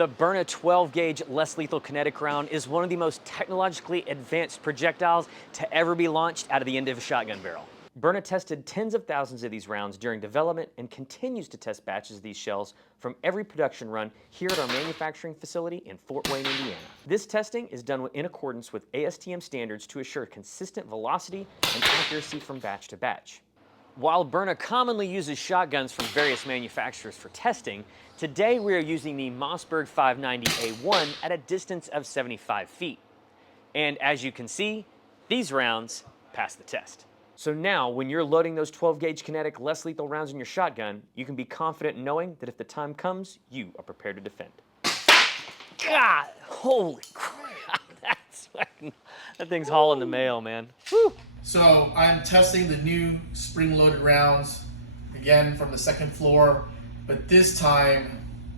The Byrna 12-gauge Less-Lethal Kinetic Round is one of the most technologically advanced projectiles to ever be launched out of the end of a shotgun barrel. Byrna tested tens of thousands of these rounds during development and continues to test batches of these shells from every production run here at our manufacturing facility in Fort Wayne, Indiana. This testing is done in accordance with ASTM standards to assure consistent velocity and accuracy from batch to batch. While Byrna commonly uses shotguns from various manufacturers for testing, today we are using the Mossberg 590A1 at a distance of 75 feet. And as you can see, these rounds pass the test. So now, when you're loading those 12-gauge kinetic Less-Lethal rounds in your shotgun, you can be confident knowing that if the time comes, you are prepared to defend. God, holy crap, that thing's hauling the mail, man. Woo. So I'm testing the new spring-loaded rounds, again from the second floor, but this time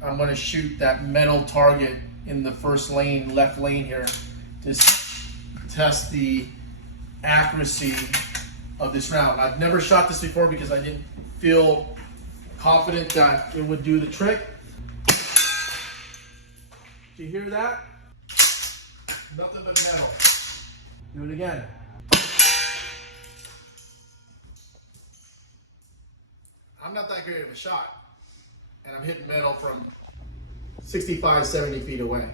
I'm going to shoot that metal target in the first lane, left lane here, to test the accuracy of this round. I've never shot this before because I didn't feel confident that it would do the trick. Did you hear that? Nothing but metal. Do it again. I'm not that great of a shot, and I'm hitting metal from 65, 70 feet away.